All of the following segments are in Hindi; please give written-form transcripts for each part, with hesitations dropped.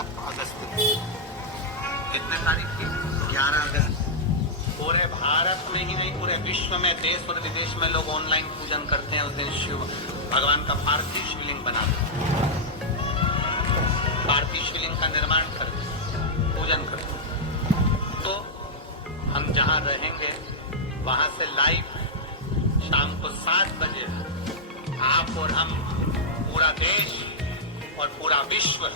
अगस्त की। कितने तारीख की? 11 अगस्त। पूरे भारत में ही नहीं, पूरे विश्व में, देश और विदेश में लोग ऑनलाइन पूजन करते हैं। उस दिन शिव भगवान का पार्थिव शिवलिंग बनाते हैं, पार्थिव शिवलिंग का निर्माण करते हैं, पूजन करते हैं। तो हम जहाँ रहेंगे वहां से लाइव शाम को 7 बजे आप और हम, पूरा देश और पूरा विश्व,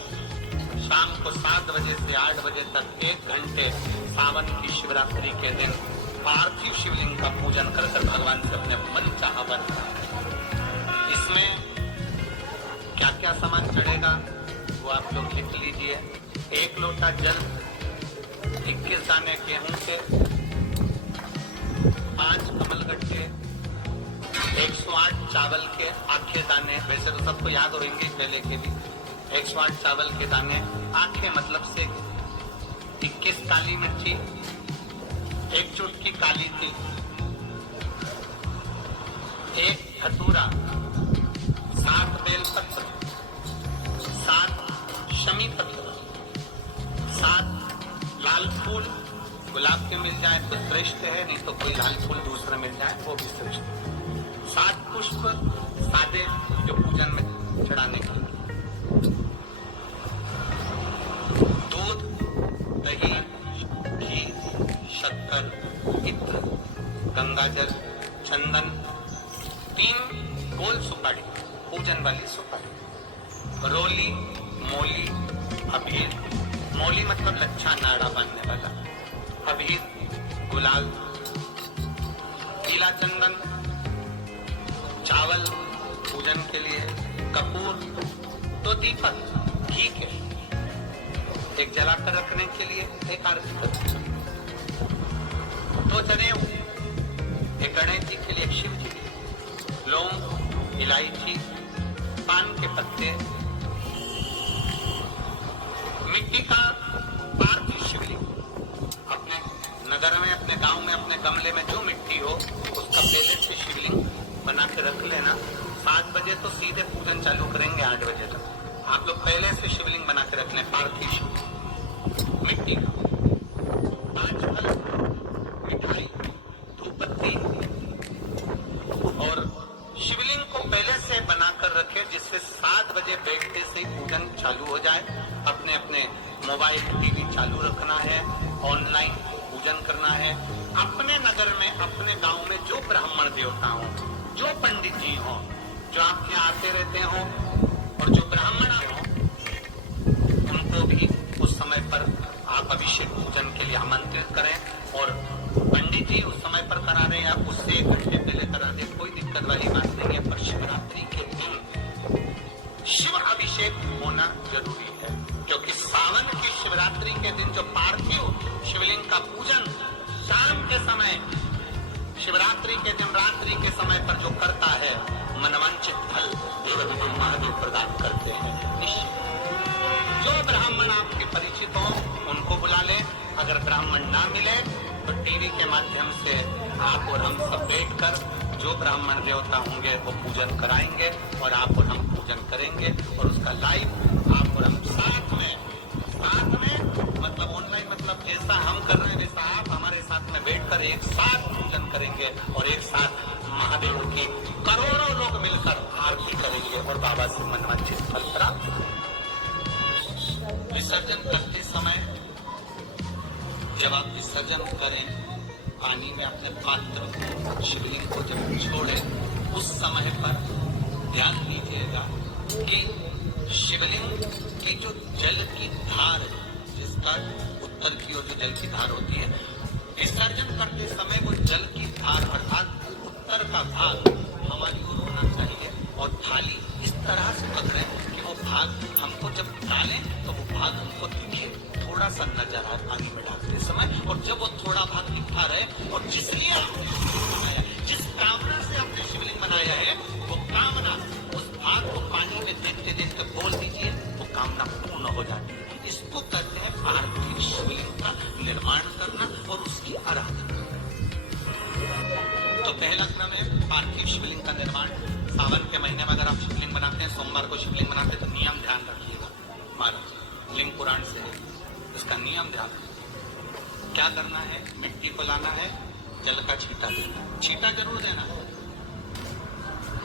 शाम को 7 बजे से 8 बजे तक 1 घंटे सावन की शिवरात्रि के दिन पार्थिव शिवलिंग का पूजन कर भगवान से अपने मन चाहा वर। इसमें क्या क्या सामान चढ़ेगा वो आप लोग लिख लीजिए। 1 लोटा जल, 21 दाने गेहूं के, 5 कमलगट्टे, 108 चावल के आखे दाने। वैसे तो सबको याद होंगे पहले के भी। 108 चावल के दाने, आखे मतलब से 21 काली मिर्ची, 1 चुटकी काली तिल, 1 धतूरा, 7 बेलपत्र, 7 शमी पत्र, 7 लाल फूल। गुलाब के मिल जाए तो श्रेष्ठ है, नहीं तो कोई लाल फूल दूसरा मिल जाए वो भी श्रेष्ठ है। 7 पुष्प सादे जो पूजन में चढ़ाने के, दूध, दही, घी, शक्कर, इत्र, गंगाजल, चंदन, 3 गोल सुपारी, पूजन वाली सुपारी, रोली, मोली, अबीर। मोली मतलब लच्छा नाड़ा बांधने वाला, अबीर, गुलाल, पीला चंदन, चावल पूजन के लिए, कपूर, 2 दीपक घी के, 1 जलाकर रखने के लिए, 1 आरती, 2 जनेऊ, 1 गणेश जी के लिए, 1 शिव जी के लिए, लौंग, इलायची, पान के पत्ते, मिट्टी का पार्थिव शिवलिंग। अपने नगर में, अपने गांव में, अपने गमले में जो मिट्टी हो उसका पहले से शिवलिंग बना के रख लेना। 7 बजे तो सीधे पूजन चालू करेंगे, 8 बजे तक आप लोग पहले से शिवलिंग बना के रख लें, पार्थिव शिवलिंग, मिट्टी का। 5 फल, मिठाई, धूपबत्ती, और शिवलिंग को पहले से बनाकर रखे जिससे 7 बजे बैठते से ही पूजन चालू हो जाए। अपने अपने मोबाइल, टीवी चालू रखना है, ऑनलाइन पूजन करना है। अपने नगर में, अपने गांव में जो ब्राह्मण देवता हो, जो पंडित जी हो, जो आपके आते रहते हो, और जो ब्राह्मण हो, उनको भी उस समय पर आप अभिषेक पूजन के लिए आमंत्रित करें। और पंडित जी उस समय पर करा रहे हैं, आप उससे 1 घंटे पहले करा दें, कोई दिक्कत वाली बात नहीं है। पर शिवरात्रि के दिन शिव अभिषेक होना जरूरी है, क्योंकि सावन की शिवरात्रि के दिन जो पार्थिव शिवलिंग का पूजन शाम के समय, शिवरात्रि के दिन रात्रि के समय पर जो करता है, मनवांछित फल देव महादेव प्रदान करते हैं निश्चित। जो ब्राह्मण आपके परिचित हो उनको बुला लें। अगर ब्राह्मण ना मिले तो टीवी के माध्यम से आप और हम सब बैठकर जो ब्राह्मण देवता होंगे वो पूजन कराएंगे, और आप और हम पूजन करेंगे। और उसका लाइव आप और हम साथ में मतलब ऑनलाइन, मतलब जैसा हम कर रहे हैं वैसा आप हमारे साथ में बैठकर एक साथ पूजन करेंगे, और एक साथ महादेव की करोड़ों लोग मिलकर आरती करेंगे और बाबा से मनवांछित फल प्राप्त। विसर्जन करते समय जब आप विसर्जन करें, पानी में अपने पात्र को, शिवलिंग को जब छोड़े, उस समय पर ध्यान दीजिएगा कि शिवलिंग की जो जल की धार है, जिसका उत्तर की ओर जो जल की धार होती है, विसर्जन करते समय वो जल की धार अर्थात उत्तर का भाग हमारी ओर होना चाहिए, और थाली इस तरह से पकड़े कि वो भाग हमको जब डालें तो वो भाग हमको दिखे, थोड़ा सा नजर आए पानी में डालते समय। और जब वो थोड़ा भाग दिखा रहे, और जिसलिए आपने शिवलिंग बनाया, जिस कामना से आपने शिवलिंग बनाया है, वो कामना, उस भाग को पानी में देखते देखते बोल दीजिए, वो कामना पूर्ण हो जाती है। इसको कहते हैं पार्थिव शिवलिंग का निर्माण करना और उसकी आराधना। तो पहला क्रम है पार्थिव शिवलिंग का निर्माण। सावन के महीने में अगर आप शिवलिंग बनाते हैं, सोमवार को शिवलिंग बनाते हैं, तो नियम ध्यान रखिएगा। लिंग पुराण से है। इसका नियम ध्यान रखो। क्या करना है, मिट्टी को लाना है, जल का छींटा देना है। छींटा जरूर देना है,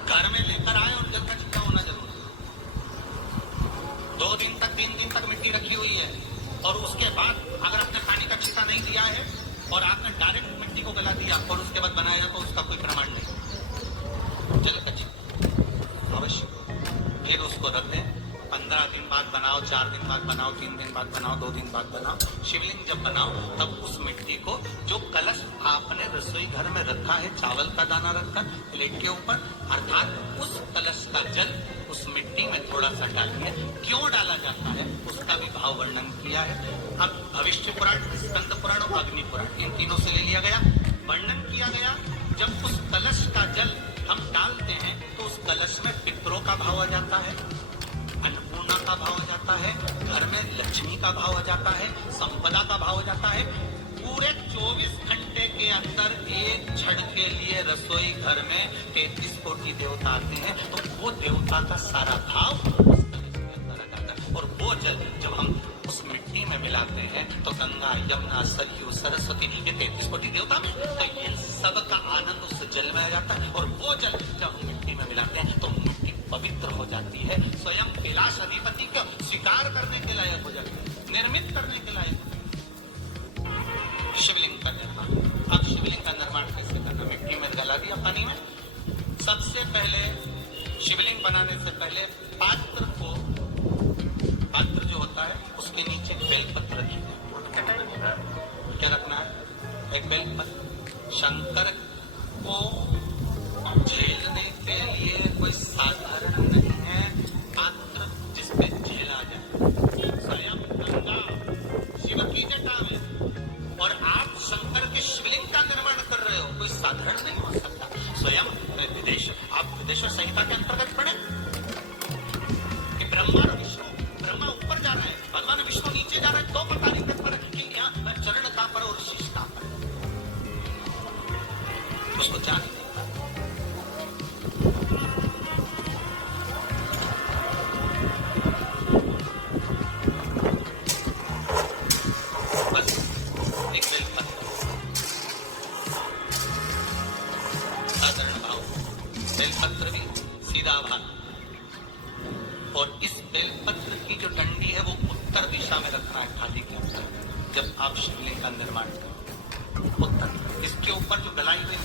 घर में लेकर आए और जल का छींटा होना जरूर है। 2 दिन तक 3 दिन तक मिट्टी रखी हुई है और उसके बाद अगर आपने पानी का छींटा नहीं दिया है और आपने डायरेक्ट मिट्टी को गला दिया और उसके बाद बनाया तो उसका कोई प्रमाण नहीं। जल का छींटा अवश्य, फिर उसको रख दें। 15 दिन बाद बनाओ, 4 दिन बाद बनाओ, 3 दिन बाद बनाओ, 2 दिन बाद बनाओ। शिवलिंग जब बनाओ तब उस मिट्टी को, जो कलश आपने रसोई घर में रखा है चावल का दाना रखकर प्लेट के ऊपर, अर्थात उस कलश का जल उस मिट्टी में थोड़ा सा डालिए। क्यों डाला जाता है उसका भी भाव वर्णन किया है। अब भविष्य पुराण, स्कंद पुराण और अग्नि पुराण, इन तीनों से ले लिया गया। वर्णन किया गया जब उस कलश का जल हम डालते हैं तो उस कलश में पितरों का भाव आ जाता है, अन्नपूर्णा का भाव आ जाता है, घर में लक्ष्मी का भाव आ जाता है, संपदा का भाव आ जाता है। पूरे 24 घंटे के अंदर एक क्षण के लिए रसोई घर में 33 कोटि देवता आते हैं, तो वो देवता का सारा भाव उस कलश के अंदर आ जाता है। और वो जल जब हम उस मिट्टी में मिलाते हैं तो गंगा, यमुना, सरयू, सरस्वती, ये 33 कोटि देवता में, तो ये सबका आनंद उस जल में आ जाता है। और वो जल जब हम मिट्टी में मिलाते हैं तो मिट्टी पवित्र हो जाती है, स्वयं कैलाश अधिपति को स्वीकार करने के लायक हो जाती है, निर्मित करने के लायक। शिवलिंग का निर्माण। अब शिवलिंग का निर्माण कैसे करना? मिट्टी में गला दिया पानी में। सबसे पहले शिवलिंग बनाने से पहले पात्र जो होता है उसके नीचे बेलपत्र रखिए। क्या रखना है? एक बेलपत्र। शंकर को झेलने के लिए कोई साधारण नहीं है पात्र जिसपे झेला जाए। स्वयं गंगा शिव की जटा में, और आप शंकर के शिवलिंग का निर्माण कर रहे हो, कोई साधारण नहीं हो सकता। स्वयं आप विदेश्वर संहिता के अंतर्गत पढ़े कि ब्रह्मा और विष्णु, ब्रह्मा ऊपर जा रहा है, भगवान विष्णु नीचे जा रहे हैं, तो पता नहीं कर पा रहे कि यहाँ चरण कहां पर और शीश कहां पर, उसको जान नहीं। बस एक बेलपत्र, साधारण भाव, बेलपत्र भी सीधा भाग। और इस बेलपत्र की जो डंडी है वो उत्तर दिशा में रखना है थाली के अंदर जब आप शिवलिंग का निर्माण करें। उत्तर, इसके ऊपर जो गलाई हुई